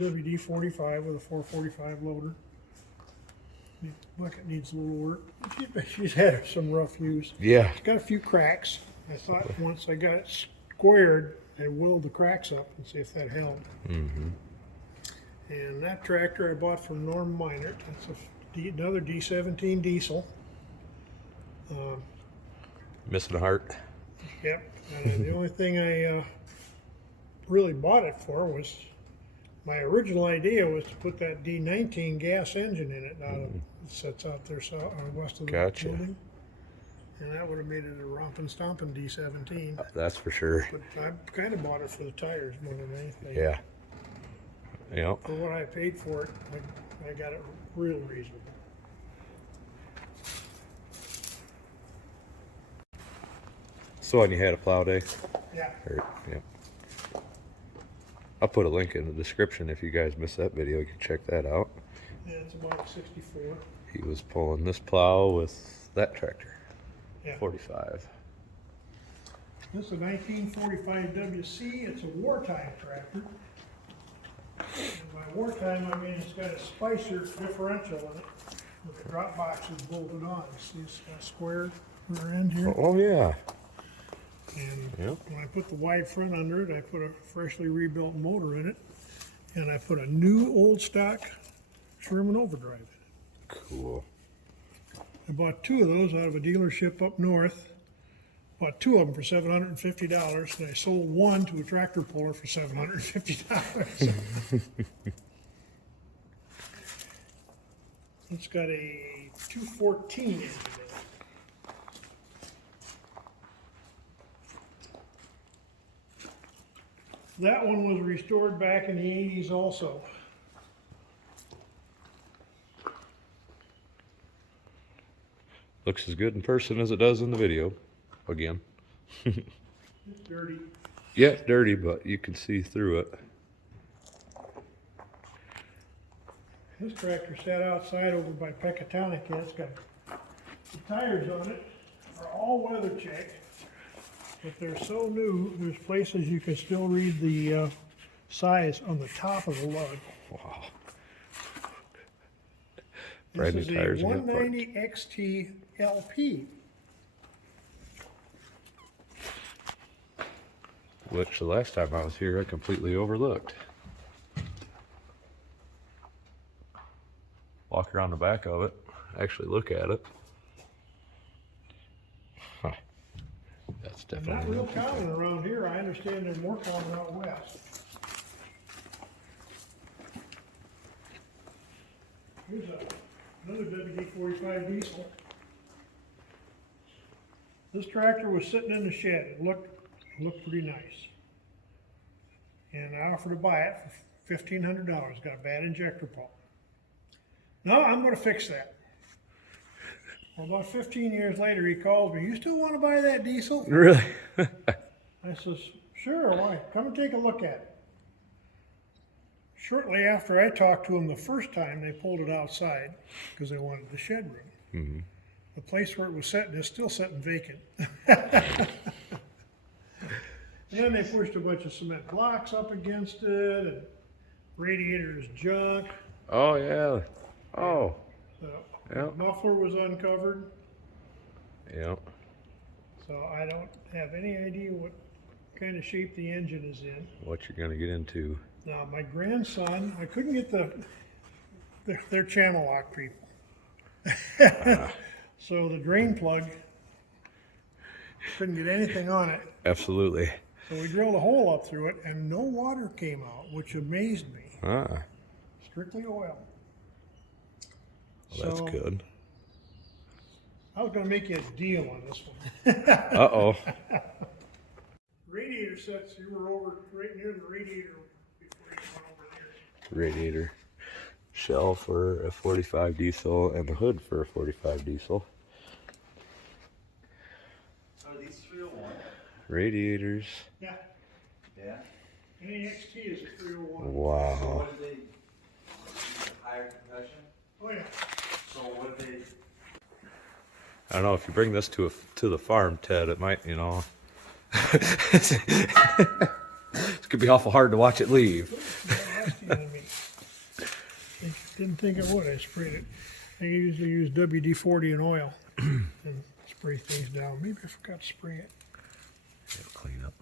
WD-45 with a 445 loader. The bucket needs a little work. She's had some rough use. Yeah. It's got a few cracks. I thought once I got it squared, I'd weld the cracks up and see if that held. Mm-hmm. And that tractor I bought from Norm Minert. That's another D17 diesel. Missing a heart. Yep. The only thing I really bought it for was, my original idea was to put that D19 gas engine in it. It sits out there west of the building. And that would have made it a romping stomping D17. That's for sure. But I kind of bought it for the tires more than anything. Yeah. Yeah. For what I paid for it, I got it real reasonable. So when you had a plow day? Yeah. Yeah. I'll put a link in the description if you guys missed that video. You can check that out. Yeah, it's about 64. He was pulling this plow with that tractor. Yeah. 45. This is a 1945 WC. It's a Wartime tractor. And by Wartime, I mean it's got a Spicer differential in it with the drop boxes bolted on. See, it's got a square rear end here. Oh yeah. And when I put the wide front under it, I put a freshly rebuilt motor in it, and I put a new old stock Sherman overdrive in it. Cool. I bought two of those out of a dealership up north. Bought two of them for $750, and I sold one to a tractor puller for $750. It's got a 214 engine in it. That one was restored back in the 80s also. Looks as good in person as it does in the video. Again. It's dirty. Yeah, it's dirty, but you can see through it. This tractor sat outside over by Pecatonica. It's got the tires on it are all weather checked, but they're so new. There's places you can still read the size on the top of the lug. Wow. Brand new This is tires. a 190 XT LP. Which the last time I was here I completely overlooked. Walk around the back of it, actually look at it. Huh. That's definitely Not real common around here. I understand they're more common out west. Here's another WD-45 diesel. This tractor was sitting in the shed. It looked pretty nice. And I offered to buy it for $1,500. Got a bad injector pump. No, I'm going to fix that. Well, about 15 years later, he calls me. You still want to buy that diesel? Really? I says, sure, why? Come and take a look at it. Shortly after I talked to him the first time, they pulled it outside because they wanted the shed room. Mm-hmm. The place where it was sitting is still sitting vacant. And then they pushed a bunch of cement blocks up against it, and radiator is junk. Oh yeah. Oh. The muffler was uncovered. Yep. So I don't have any idea what kind of shape the engine is in. What you're gonna get into. Now my grandson, I couldn't get their channel lock people. So the drain plug, couldn't get anything on it. Absolutely. So we drilled a hole up through it and no water came out, which amazed me. Ah. Strictly oil. Well, that's good. I was going to make you a deal on this one. Uh-oh. Radiator sets, you were over right near the radiator before you went over there. Radiator shell for a 45 diesel and the hood for a 45 diesel. Are these 301? Radiators. Yeah. Yeah. NAXT is a 301. So Wow. what did they, higher compression? Oh yeah. So what did they, I don't know if you bring this to the farm, Ted. It might, It's gonna be awful hard to watch it leave. nasty on me. I didn't think it would. I sprayed it. I usually use WD-40 and oil and spray things down. Maybe I forgot to spray it. It'll clean up.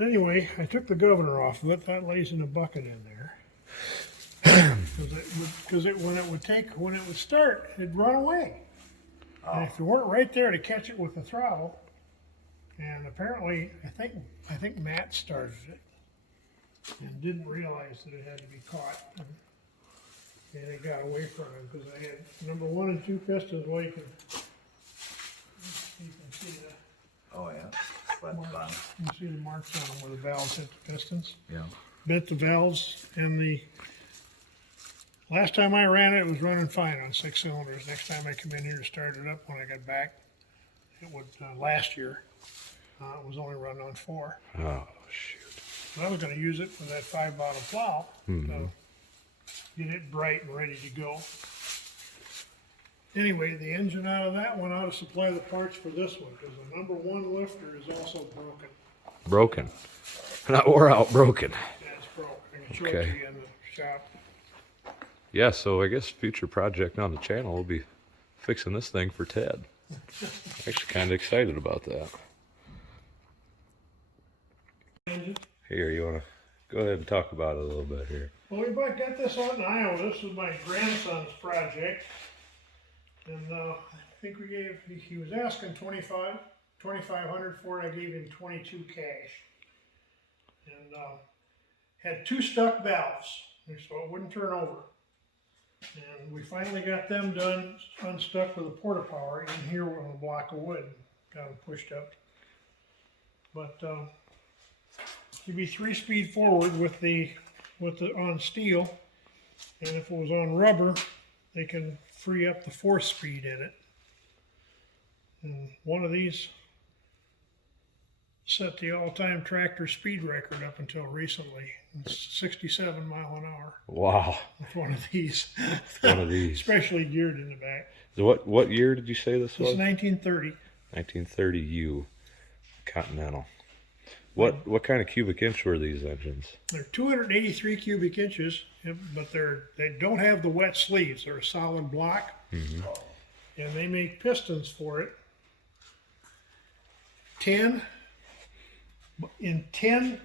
Anyway, I took the governor off of it. That lays in a bucket in there. Because when it would start, it'd run away. And if you weren't right there to catch it with the throttle, and apparently, I think Matt started it and didn't realize that it had to be caught, and it got away from him because I had number 1 and 2 pistons. Well, you can see the Oh, yeah. Flat marks. bottom. You can see the marks on them where the valves hit the pistons. Yeah. Bent the valves, and the last time I ran it, it was running fine on 6 cylinders. Next time I come in here to start it up when I got back, it would last year. It was only running on 4. Oh, shoot. But I was going to use it for that 5-bottle plow to get it bright and ready to go. Anyway, the engine out of that one ought to supply the parts for this one because the number 1 lifter is also broken. Broken. Not wore out, broken. Yeah, it's broke. I can show it to you in the shop. Yeah, so I guess future project on the channel will be fixing this thing for Ted. Actually kind of excited about that. Engine. Here, you want to go ahead and talk about it a little bit here. Well, we got this out in Iowa. This was my grandson's project. And I think he was asking $2,500 for it. I gave him 22 cash. And had 2 stuck valves, so it wouldn't turn over. And we finally got them done, unstuck with a porta power in here on a block of wood, got them pushed up. But you'd be 3-speed forward with the on steel, and if it was on rubber, they can free up the 4th speed in it. And one of these set the all-time tractor speed record up until recently. It's 67 mile an hour. Wow. With one of these. One of these. Especially geared in the back. So what year did you say this was? It's 1930. 1930 U Continental. What kind of cubic inch were these engines? They're 283 cubic inches, but they don't have the wet sleeves. They're a solid block. Mm-hmm. And they make pistons for it 10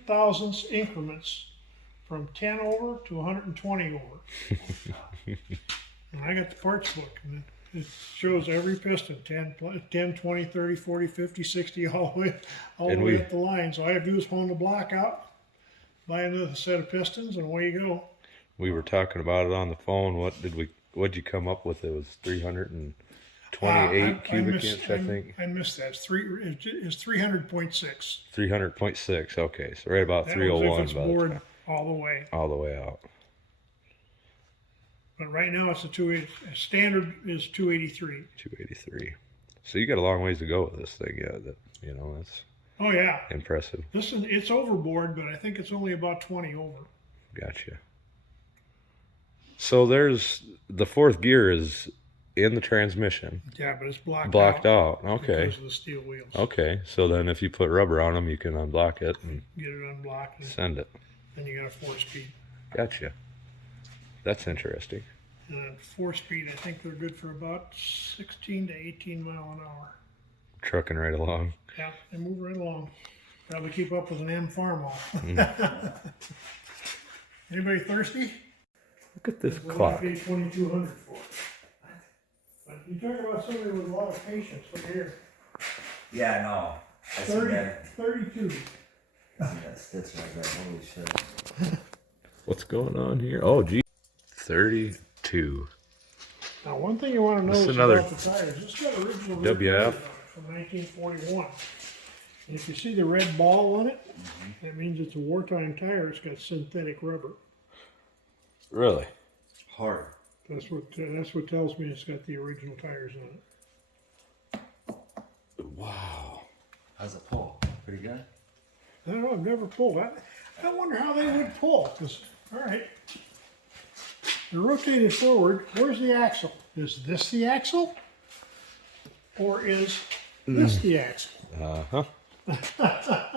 thousandths increments from 10 over to 120 over. And I got the parts book, and it shows every piston 10, 20, 30, 40, 50, 60, all the way up the line. So all I have to do is hone the block out, buy another set of pistons, and away you go. We were talking about it on the phone. What'd you come up with? It was 328 cubic inch, I think. I missed that. It's 300.6. 300.6. Okay, so right about That 301. was if it's bored all the way. All the way out. But right now it's standard is 283. 283. So you got a long ways to go with this thing. Yeah, that's Oh yeah. impressive. Listen, it's overboard, but I think it's only about 20 over. Gotcha. So there's the 4th gear is in the transmission. Yeah, but it's Blocked out. Okay. Because of the steel wheels. Okay. So then if you put rubber on them, you can unblock it and Get it unblocked, and send it. then you got a 4-speed. Gotcha. That's interesting. And 4-speed, I think they're good for about 16 to 18 mile an hour. Trucking right along. Yeah, they move right along. Probably keep up with an M Farmall. Anybody thirsty? Look at this What clock. I paid $2,200 for. But you talk about somebody with a lot of patience. Look here. Yeah, I know. I see 30, that. 32. I see that stitch right there. Holy shit. What's going on here? Oh, gee. 32. Now, one thing you want to This is notice another about the tires, this got original WF. red tires on it from 1941. And if you see the red ball on it, that means it's a wartime tire. It's got synthetic rubber. Really? Hard. That's what tells me it's got the original tires on it. Wow. How's it pull? Pretty good? I don't know. I've never pulled. I wonder how they would pull. Because, all right, they're rotated forward. Where's the axle? Is this the axle? Or is this the axle? Uh-huh.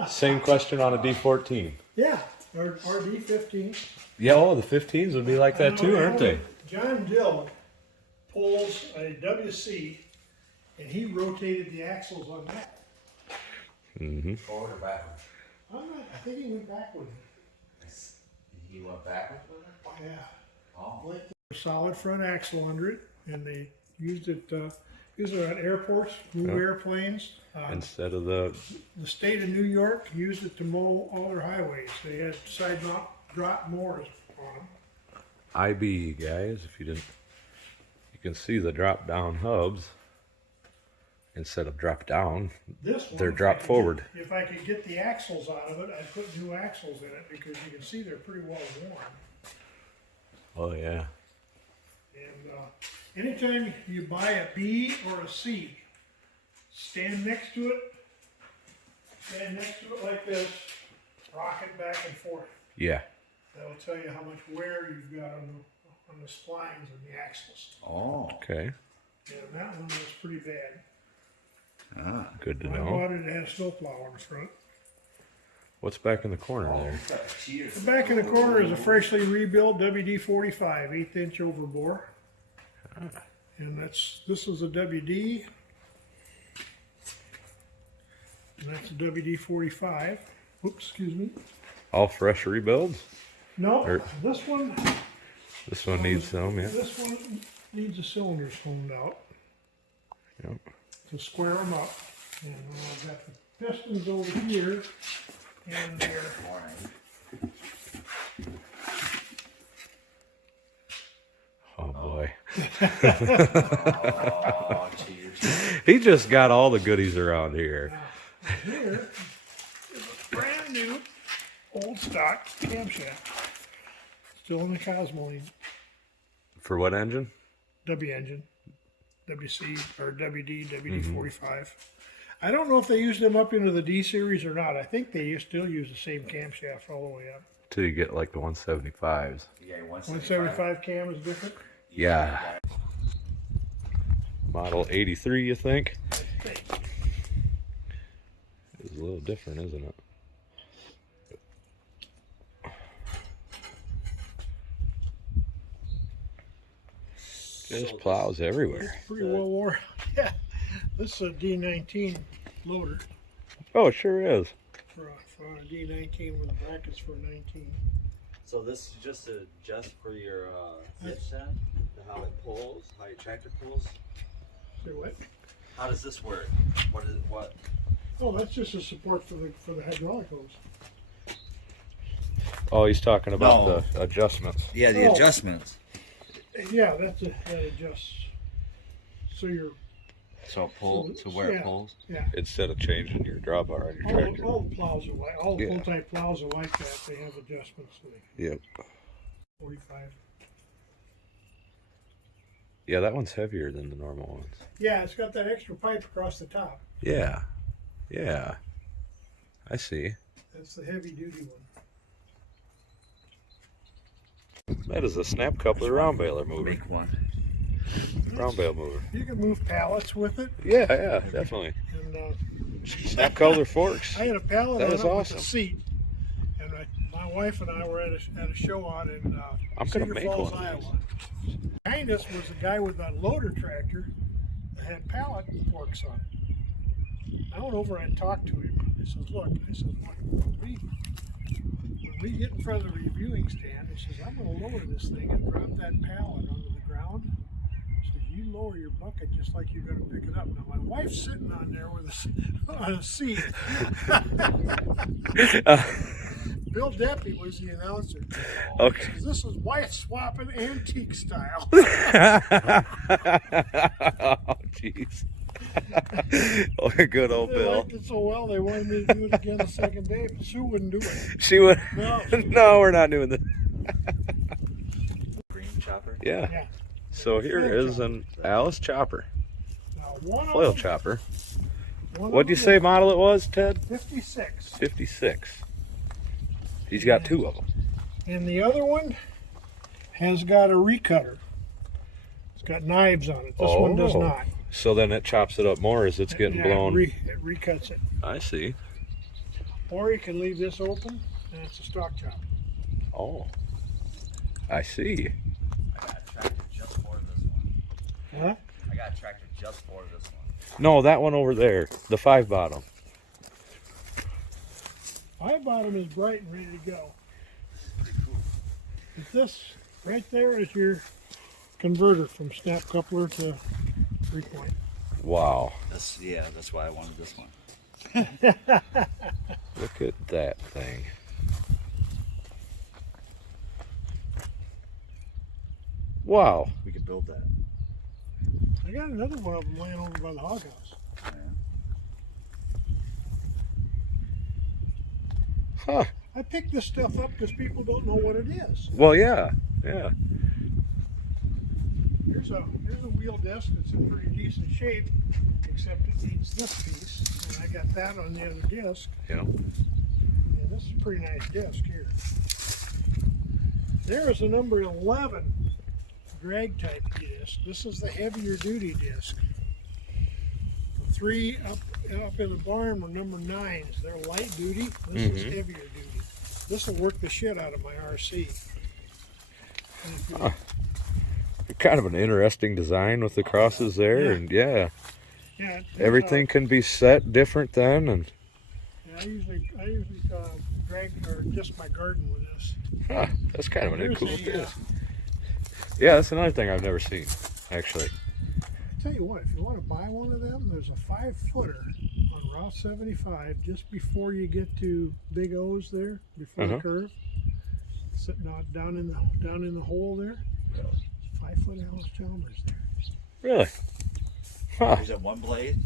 Same question on a D14. Yeah. Or D15. Yeah, oh, the 15s would be like that too, aren't they? John Dill pulls a WC, and he rotated the axles on that. Mm-hmm. Forward or backwards? I think he went backwards. He went backwards with it? Yeah. Oh. Like a solid front axle under it, and they used it at airports, move airplanes. Instead of the The state of New York used it to mow all their highways. They had side drop mowers on them. IB, guys, if you didn't, you can see the drop down hubs. Instead of drop down, This one, they're drop forward. If I could get the axles out of it, I'd put new axles in it because you can see they're pretty well worn. Oh yeah. And anytime you buy a B or a C, stand next to it like this, rock it back and forth. Yeah. That'll tell you how much wear you've got on the splines and the axles. Oh. Okay. And that one was pretty bad. Ah. Good to I know. bought it, it had a snowplow on the front. What's back in the corner there? Cheers. The back in the corner is a freshly rebuilt WD-45 1/8" overbore. And this is a WD. And that's a WD-45. Oops, excuse me. All fresh rebuilds? No, Or- this one This one needs some, yeah. This one needs the cylinders honed out Yep. to square them up. And I've got the pistons over here, and they're Oh boy. Oh, cheers. He just got all the goodies around here. here is a brand new old stock camshaft. Still in the Cosmoline For what engine? W engine, WC or WD, WD-45. I don't know if they use them up into the D series or not. I think they still use the same camshaft all the way up. Till you get like the 175s. Yeah, 175 cam is different. Yeah. Model 83, you think? It's a little different, isn't it? There's plows everywhere. Pretty well wore. Yeah, this is a D19 loader Oh, it sure is. for a D19 with brackets for 19. So this is just to adjust for your hitch set, how it pulls, how your tractor pulls. Say what? How does this work? What? Oh, that's just a support for the hydraulic hose. Oh, he's talking about No. the adjustments. Yeah, the Oh. adjustments. Yeah, that adjusts. So you're So pull to where Yeah. it pulls. yeah. Instead of changing your drawbar on your tractor. All the plows are like all the Yeah. full-type plows are like that. They have adjustments. So they Yep. 45. Yeah, that one's heavier than the normal ones. Yeah, it's got that extra pipe across the top. Yeah. Yeah. I see. That's the heavy-duty one. That is a snap coupler round baler mover. Make one. Round bale mover. You can move pallets with it, Yeah, yeah, definitely. and Snap coupler forks. I had a pallet That on is it with awesome. a seat, and my wife and I were at a show out in I'm gonna Cedar make Falls, one of these. Iowa. Behind us was a guy with a loader tractor that had pallet forks on it. I went over and talked to him. I said, look, when we get in front of the reviewing stand, he says, I'm going to lower this thing and drop that pallet onto the ground. He says, you lower your bucket just like you're going to pick it up. Now, my wife's sitting on there with on a seat. Bill Deppy was the announcer. Okay. He says, this is wife swapping antique style. Oh, jeez. Oh, good old They Bill. liked it so well they wanted me to do it again the second day, but Sue wouldn't do it. She would. No. No, we're not doing this. Green chopper? Yeah. Yeah. So here is an Allis chopper, Now, one of flail them- chopper. one of What'd you them say is model it was, Ted? 56. 56. He's got two of them. And the other one has got a recutter. It's got knives on it. This one does Oh. not. So then it chops it up more as it's getting Yeah, blown. it recuts it. I see. Or you can leave this open and it's a stock chop. Oh, I see. I got a tractor just for this one. Huh? I got a tractor just for this one. No, that one over there, the 5-bottom. My bottom is bright and ready to go. Pretty cool. But this right there is your converter from snap coupler to 3-point. Wow, That's why I wanted this one. look at that thing. Wow. We could build that. I got another one of them laying over by the hog house. Huh. I picked this stuff up because people don't know what it is. Well, yeah, yeah. Here's a wheel disc that's in pretty decent shape, except it needs this piece. And I got that on the other disc. Yeah. And this is a pretty nice disc here. There is a number 11 drag type disc. This is the heavier duty disc. The 3 up in the barn were number 9s. They're light duty. This is heavier duty. This will work the shit out of my RC. And if you- Kind of an interesting design with the crosses there, Yeah. and yeah, yeah, everything can be set different then, and I usually drag or just my garden with this. that's kind of a Here's cool a, disc. Yeah, that's another thing I've never seen, actually. Tell you what, if you want to buy one of them, there's a 5-footer on Route 75 just before you get to Big O's there, before the curve, sitting down in the hole there. 5-foot Allis Chalmers there. Really? Huh. Is that one blade?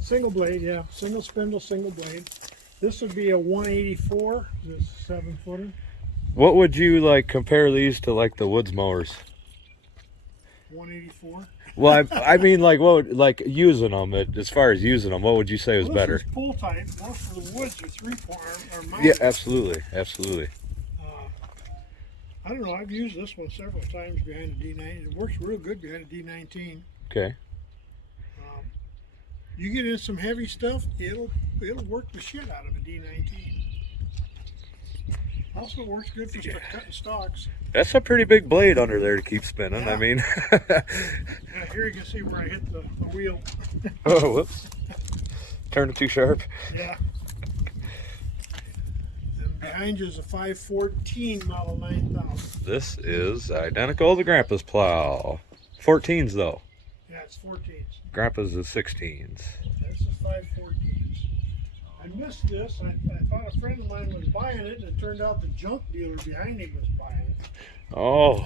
Single blade, yeah, single spindle, single blade. This would be a 184, this 7-footer. What would you like compare these to, like the woods mowers? 184. Well, I mean, like what would, like using them? As far as using them, what would you say was Well, better? this is pull type. Most of the woods are 3-point or mounted. Yeah, absolutely, absolutely. I don't know. I've used this one several times behind a D9. It works real good behind a D19. Okay. You get in some heavy stuff, it'll work the shit out of a D19. Also works good for cutting stalks. That's a pretty big blade under there to keep spinning. Yeah. I mean. Yeah, here you can see where I hit the wheel. Oh, whoops. Turned it too sharp. Yeah. And behind you is a 514 model 9000. This is identical to Grandpa's plow. 14s though. Yeah, it's 14s. Grandpa's is 16s. This is 514s. I missed this. I thought a friend of mine was buying it, and it turned out the junk dealer behind him was buying it. Oh,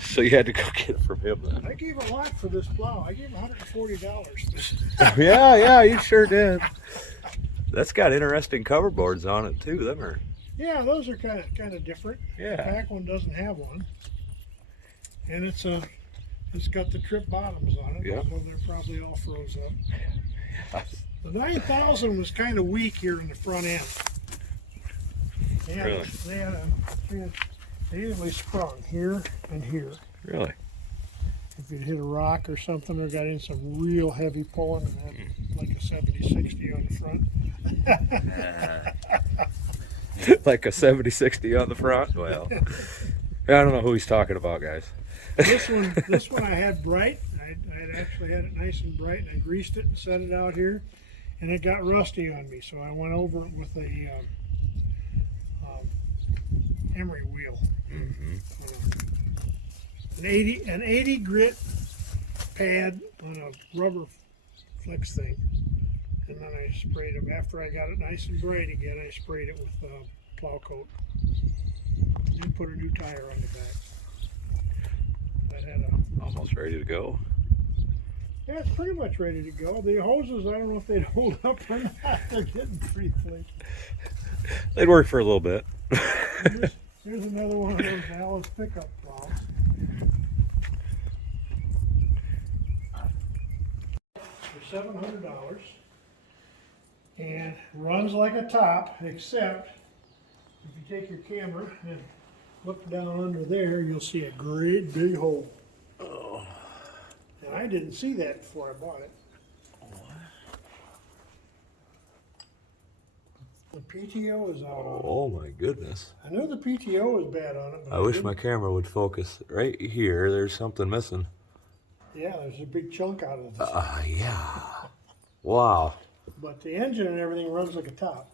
so you had to go get it from him then. I gave a lot for this plow. I gave $140. Yeah, you sure did. That's got interesting cover boards on it too. Them are. Yeah, those are kind of different. Yeah. The back one doesn't have one, and it's got the trip bottoms on it. Yep. So they're probably all froze up. The 9000 was kind of weak here in the front end. Really? They usually sprung here and here. Really? If you'd hit a rock or something, or got in some real heavy pulling, and had like a 70-60 on the front. Like a 70-60 on the front? Well, I don't know who he's talking about, guys. This one I had bright. I had actually had it nice and bright, and I greased it and set it out here, and it got rusty on me. So I went over it with a emery wheel, an 80 grit pad on a rubber flex thing, and then I sprayed it. After I got it nice and bright again, I sprayed it with Plow coat. And put a new tire on the back. That had a Almost ready to go. Yeah, it's pretty much ready to go. The hoses, I don't know if they'd hold up or not. They're getting pretty flaky. They'd work for a little bit. Here's another one of those Allis pickup plows. For $700, and runs like a top, except if you take your camera and look down under there, you'll see a great big hole. Oh. And I didn't see that before I bought it. The PTO is out on it. Oh my goodness. I knew the PTO was bad on it, but I wish didn't- my camera would focus right here. There's something missing. Yeah, there's a big chunk out of this. Yeah. Wow. But the engine and everything runs like a top.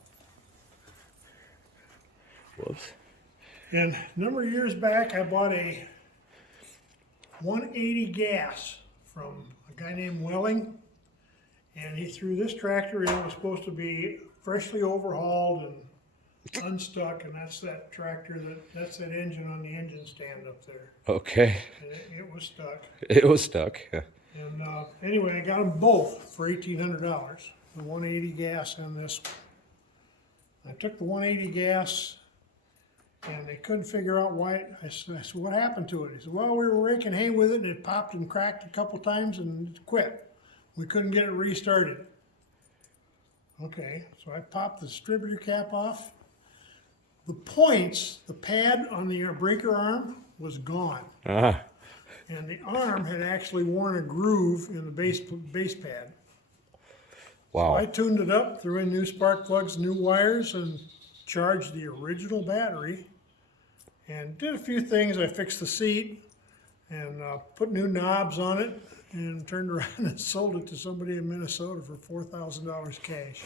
Whoops. And a number of years back, I bought a 180 gas from a guy named Welling. And he threw this tractor in. It was supposed to be freshly overhauled and unstuck. And that's that tractor, that's that engine on the engine stand up there. Okay. And it was stuck. It was stuck. And anyway, I got them both for $1,800. The 180 gas and this one. I took the 180 gas, and they couldn't figure out why. I said, what happened to it? He said, well, we were raking hay with it, and it popped and cracked a couple times and quit. We couldn't get it restarted. Okay, so I popped the distributor cap off. The points, the pad on the breaker arm was gone. Ah. And the arm had actually worn a groove in the base pad. Wow. I tuned it up, threw in new spark plugs, new wires, and charged the original battery. And did a few things. I fixed the seat and put new knobs on it and turned around and sold it to somebody in Minnesota for $4,000 cash.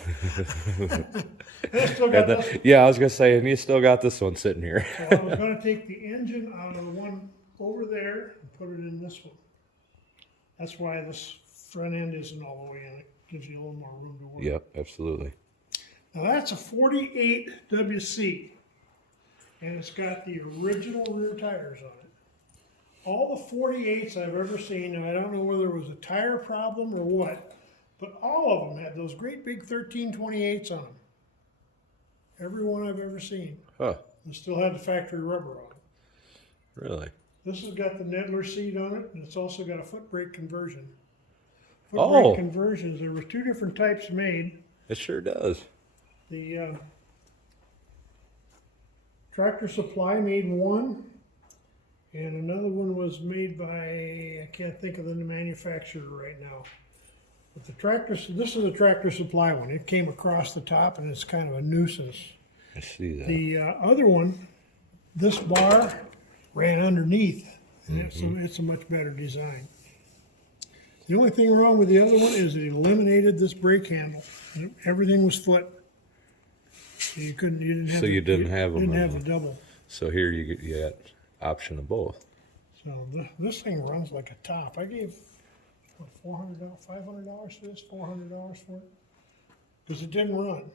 And I still got this. Yeah, I was gonna say, and you still got this one sitting here. So I was going to take the engine out of the one over there and put it in this one. That's why this front end isn't all the way in. It gives you a little more room to work. Yep, absolutely. Now that's a 48 WC, and it's got the original rear tires on it. All the 48s I've ever seen, and I don't know whether it was a tire problem or what, but all of them had those great big 1328s on them. Every one I've ever seen. Huh. And still had the factory rubber on it. Really? This has got the Nedler seat on it, and it's also got a foot brake conversion. Foot Oh. brake conversions, there were two different types made. It sure does. The Tractor Supply made one, and another one was made by, I can't think of the manufacturer right now. But this is a Tractor Supply one. It came across the top, and it's kind of a nuisance. I see that. The other one, this bar ran underneath, and it's a much better design. The only thing wrong with the other one is it eliminated this brake handle, and everything was flip. So you didn't have. So you didn't have them Didn't in have the- the double. So here you got option of both. So this thing runs like a top. I gave what, $400, $500 for this, $400 for it, because it didn't run.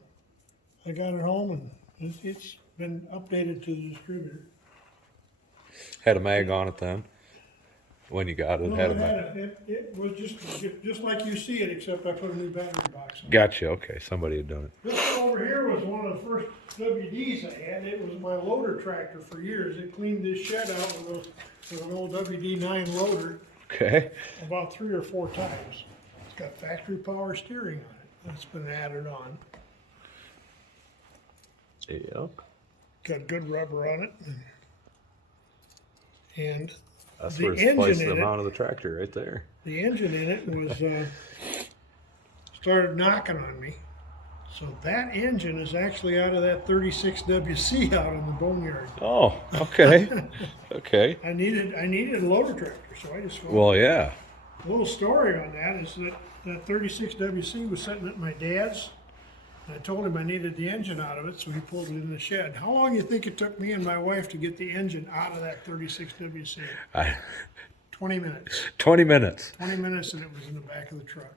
I got it home and it's been updated to the distributor. Had a mag on it then? When you got it, No, had a it, mag. it was just like you see it, except I put a new battery box on it. Gotcha. Okay, somebody had done it. This one over here was one of the first WDs I had. It was my loader tractor for years. It cleaned this shed out with an old WD-9 loader Okay. about 3 or 4 times. It's got factory power steering on it. That's been added on. Yep. Got good rubber on it. And That's the where it's engine twice the in it, amount of the tractor right there. the engine in it was started knocking on me. So that engine is actually out of that 36 WC out in the boneyard. Oh, okay. Okay. I needed a loader tractor, so I just went. Well, yeah. A little story on that is that 36 WC was sitting at my dad's. I told him I needed the engine out of it, so he pulled it in the shed. How long do you think it took me and my wife to get the engine out of that 36 WC? 20 minutes. 20 minutes. 20 minutes and it was in the back of the truck.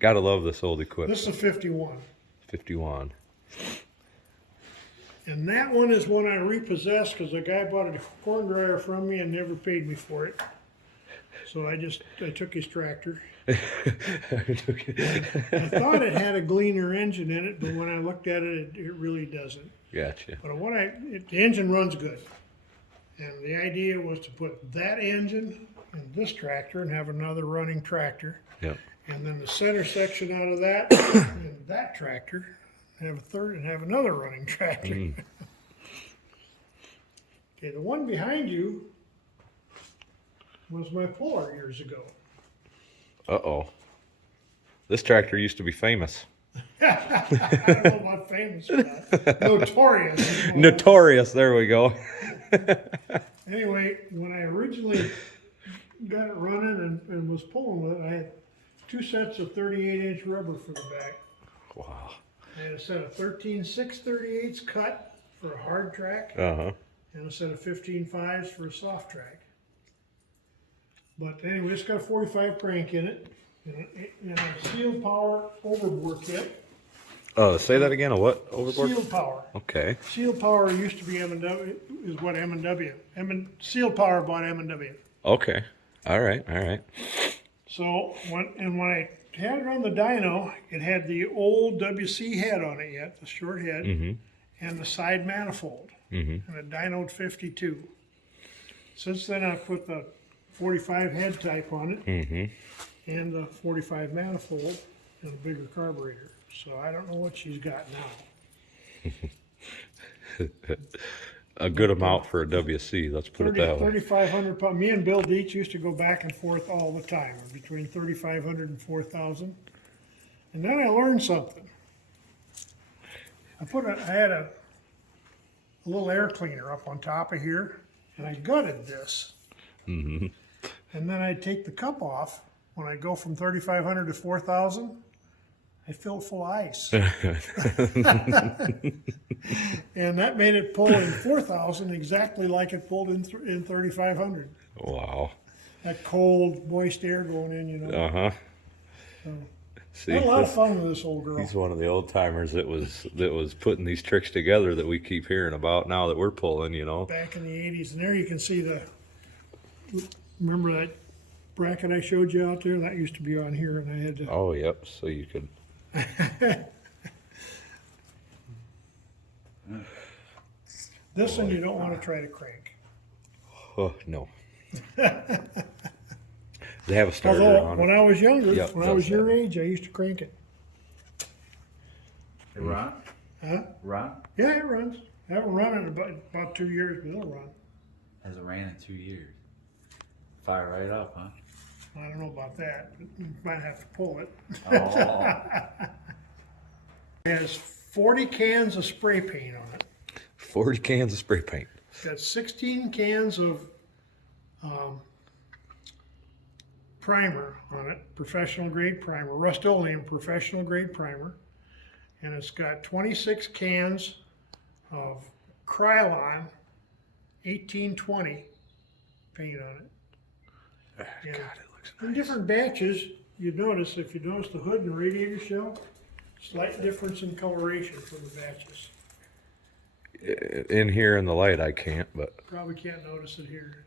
Gotta love this old equipment. This is a 51. 51. And that one is one I repossessed because a guy bought a corn dryer from me and never paid me for it. So I took his tractor. I thought it had a Gleaner engine in it, but when I looked at it, it really doesn't. Gotcha. But the engine runs good. And the idea was to put that engine in this tractor and have another running tractor. Yep. And then the center section out of that and that tractor, have a third and have another running tractor. Okay, the one behind you was my puller years ago. Uh-oh. This tractor used to be famous. I don't know about famous for that. Notorious. Notorious. There we go. Anyway, when I originally got it running and was pulling with it, I had 2 sets of 38-inch rubber for the back. Wow. I had a set of 13 6/38 cut for a hard track, Uh-huh. and a set of 15.5s for a soft track. But anyway, it's got a 45 crank in it, and a Seal Power overbore kit. Oh, say that again. A what? Overboard? Seal Power. Okay. Seal Power used to be M&W, is what M&W. Seal Power bought M&W. Okay. All right. All right. So when I had it on the dyno, it had the old WC head on it yet, the short head, and the side manifold, and a dynoed 52. Since then, I put the 45 head type on it, and the 45 manifold, and a bigger carburetor. So I don't know what she's got now. A good amount for a WC. Let's put it that way. 3,500 pounds. Me and Bill Dietz used to go back and forth all the time, between 3,500 and 4,000. And then I learned something. I had a little air cleaner up on top of here, and I gutted this. And then I'd take the cup off. When I go from 3,500 to 4,000, I fill it full of ice. And that made it pull in 4,000 exactly like it pulled in 3,500. Wow. That cold, moist air going in, you know. Uh-huh. So, See, had a lot of fun with this old girl. he's one of the old timers that was putting these tricks together that we keep hearing about now that we're pulling, you know. Back in the 80s, and there you can see remember that bracket I showed you out there? That used to be on here, and I had to. Oh, yep. So you could. This one you don't want to try to crank. Oh no. They have a starter Although on when it. I was younger, Yep, when I was does your have age, I used to crank it. It run? Huh? Run? Yeah, it runs. I haven't run it in about 2 years, but it'll run. Hasn't ran in 2 years. Fire right up, huh? I don't know about that. But you might have to pull it. Oh. It has 40 cans of spray paint on it. 40 cans of spray paint. It's got 16 cans of primer on it, professional grade primer, Rust-Oleum professional grade primer. And it's got 26 cans of Krylon 1820 paint on it. God, Yeah. it looks In nice. different batches, you'd notice, if you notice the hood and radiator shell, slight difference in coloration for the batches. In here in the light, I can't, but Probably can't notice it here.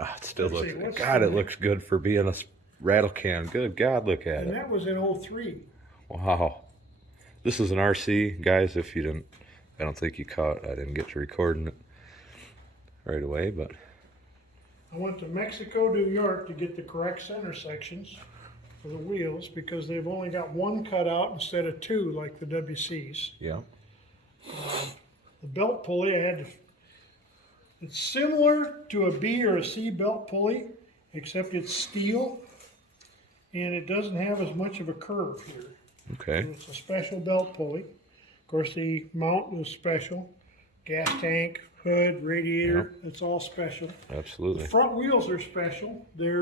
it still Let's looks. see, what's God, the- it looks good for being a rattle can. Good God, look at And it. that was in 03. Wow. This is an RC, guys. If you didn't, I don't think you caught. I didn't get to recording it right away, but I went to Mexico, New York to get the correct center sections for the wheels because they've only got one cutout instead of two like the WCs. yeah. The belt pulley, it's similar to a B or a C belt pulley, except it's steel and it doesn't have as much of a curve here. Okay. So it's a special belt pulley. Of course, the mount was special. Gas tank, hood, radiator, it's all special. Absolutely. The front wheels are special. They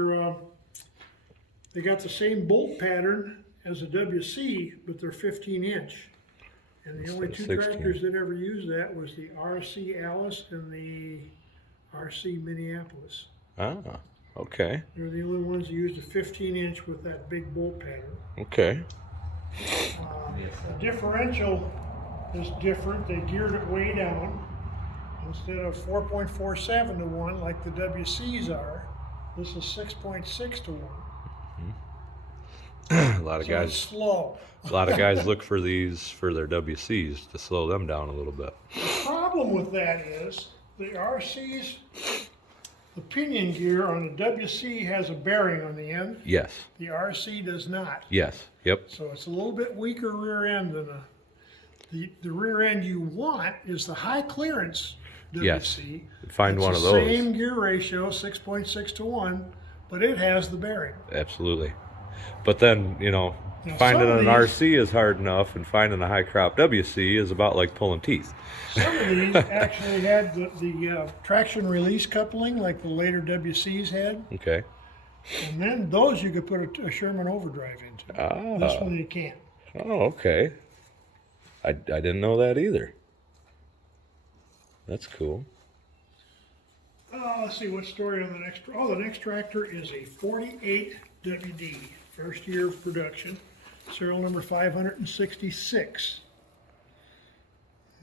got the same bolt pattern as a WC, but they're 15-inch. And the only two Instead of 16. tractors that ever used that was the RC Allis and the RC Minneapolis. Ah. Okay. They're the only ones that used a 15-inch with that big bolt pattern. Okay. The differential is different. They geared it way down. Instead of 4.47 to 1 like the WCs are, this is 6.6 to 1. A lot of So it's guys. slow. A lot of guys look for these for their WCs to slow them down a little bit. The problem with that is the RC's, the pinion gear on the WC has a bearing on the end. Yes. The RC does not. Yes. Yep. So it's a little bit weaker rear end than the rear end you want is the high clearance WC. Yes. Find It's one the of those. Same gear ratio, 6.6 to 1, but it has the bearing. Absolutely. But then, you know, Now, finding some of an these- RC is hard enough, and finding a high crop WC is about like pulling teeth. Some of these actually had the traction release coupling like the later WCs had. Okay. And then those you could put a Sherman overdrive into. This Ah. one you can't. Oh, okay. I didn't know that either. That's cool. Let's see what story on the next. Oh, the next tractor is a 48 WD, first year of production, serial number 566.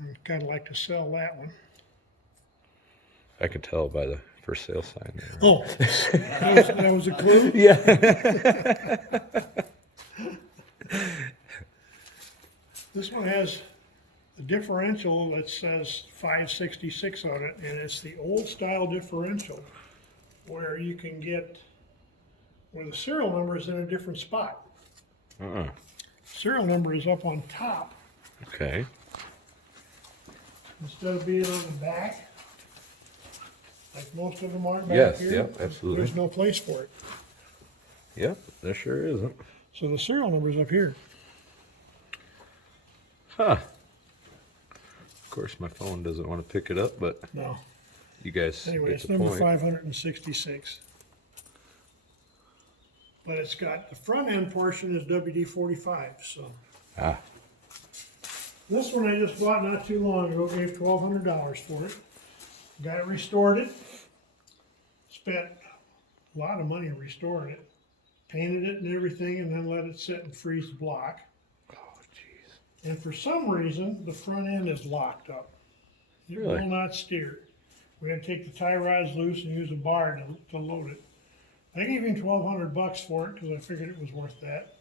I'd kind of like to sell that one. I can tell by the for sale sign there. Oh, that was a clue? Yeah. This one has a differential that says 566 on it, and it's the old style differential where you can get, where the serial number is in a different spot. Serial number is up on top Okay. instead of being on the back, like most of them are back Yes, here. yep, absolutely. There's no place for it. Yep, there sure isn't. So the serial number is up here. Huh. Of course, my phone doesn't want to pick it up, but No. you guys Anyway, get it's the number point. 566. But it's got, the front end portion is WD-45, so. Ah, This one I just bought not too long ago, gave $1,200 for it. Guy restored it. Spent a lot of money restoring it. Painted it and everything, and then let it sit and freeze the block. oh, jeez. And for some reason, the front end is locked up. It Really? will not steer. We had to take the tie rods loose and use a bar to load it. I gave him $1,200 for it because I figured it was worth that.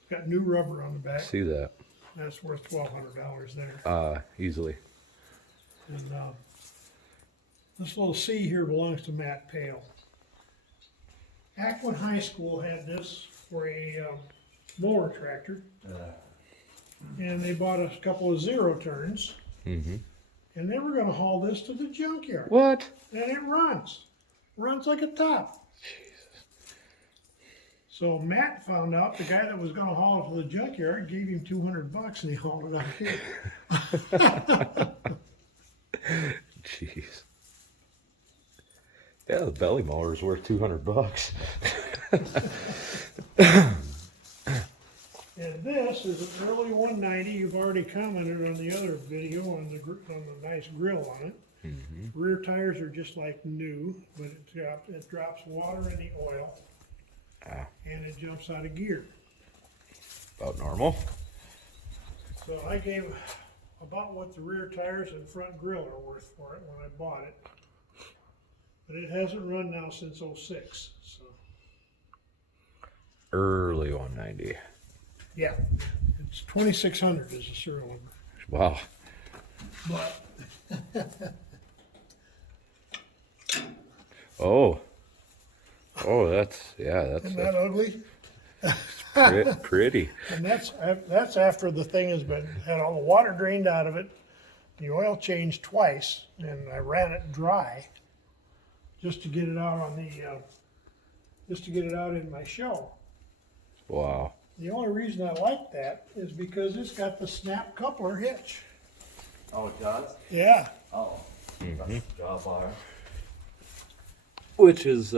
It's got new rubber on the back. See that? That's worth $1,200 there. Easily. And this little C here belongs to Matt Pale. Aquin High School had this for a mower tractor, and they bought a couple of zero turns, Mm-hmm. and they were going to haul this to the junkyard. What? And it runs like a top. So Matt found out the guy that was going to haul it to the junkyard gave him $200, and he hauled it out here. Jeez. Yeah, the belly mower is worth $200. And this is an early 190. You've already commented on the other video on the nice grill on it. Mm-hmm. Rear tires are just like new, but it drops water in the oil, and it jumps out of gear. About normal. So I gave about what the rear tires and front grill are worth for it when I bought it. But it hasn't run now since '06. So Early 190. yeah, it's 2600 is the serial number. Wow. But Oh, that's isn't that ugly? pretty. And that's after the thing had all the water drained out of it, the oil changed twice, and I ran it dry just to get it out on the just to get it out in my show. Wow. The only reason I like that is because it's got the snap coupler hitch. Oh, it does? Yeah, Oh. That's the drawbar. Which is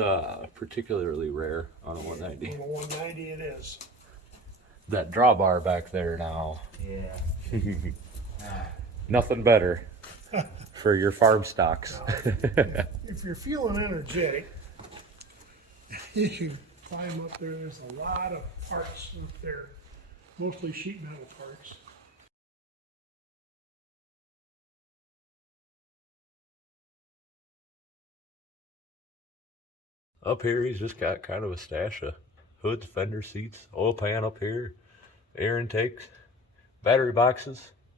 particularly rare on a 190. on the 190 it is. That drawbar back there now. Yeah. Nothing better for your farm stocks. If you're feeling energetic, you can climb up there. There's a lot of parts up there, mostly sheet metal parts. Up here, he's just got kind of a stash of hoods, fender seats, oil pan up here, air intakes, battery boxes,